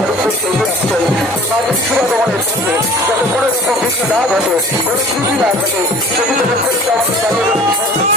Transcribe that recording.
উদ্যোগ এগিয়ে আসছেন মাঝে সুরাগমনের সঙ্গে যাতে কোনো রকম বিঘ্ন না ঘটে কোনো ত্রুটি না ঘটে সেটি থেকে